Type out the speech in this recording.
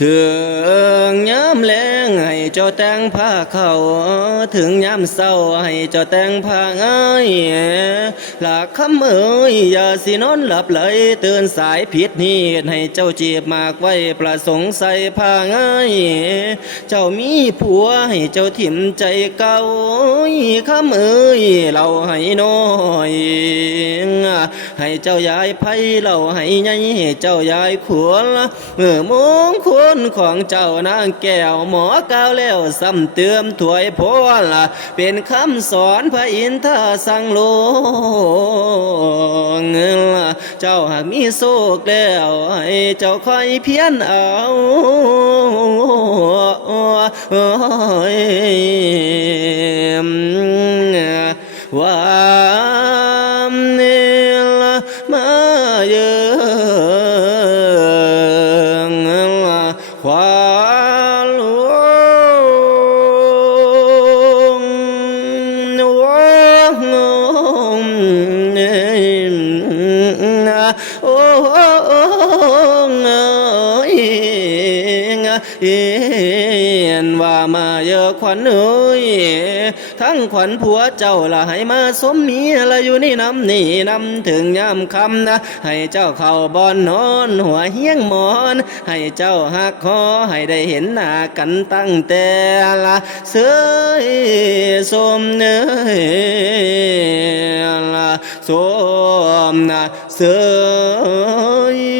คืองย้ำแลงให้เจ้าแต่งผ้าเขาถึงย้ำเศร้าให้เจ้าแต่งผ้าง่ายหลักคำเอ่ยอย่าสินอนหลับไหลตื่นสายผิดเหตุให้เจ้าจีบมากไว้ประสงค์ใส่ผ้าง่ายเจ้ามีผัวให้เจ้าถิ่มใจเก่าคำเอ่ยเราให้น้อยให้เจ้าย้ายไพ่เราให้ใหญ่ให้เจ้าย้ายขวญมงคลของเจ้านางแก้วหมอกล่าวแล้วซ้ำเติมถวยพรเป็นคำสอนพระอินทร์สั่งโลกเจ้าหากมีโศกแล้วให้เจ้าคอยเพียนเอาว่าเนลมาเยความหลวงโอ้ว่ามาเยอะขวัญเอ้ยทั้งขวัญผัวเจ้าละให้มาสมเมียละอยู่นี่น้ำนี่น้ำถึงยามคำนะให้เจ้าเข้าบอนนอนหัวเฮียงหมอนให้เจ้าหักคอให้ได้เห็นหน้ากันตั้งแต่ละเสยสมเนยละสมนะเสย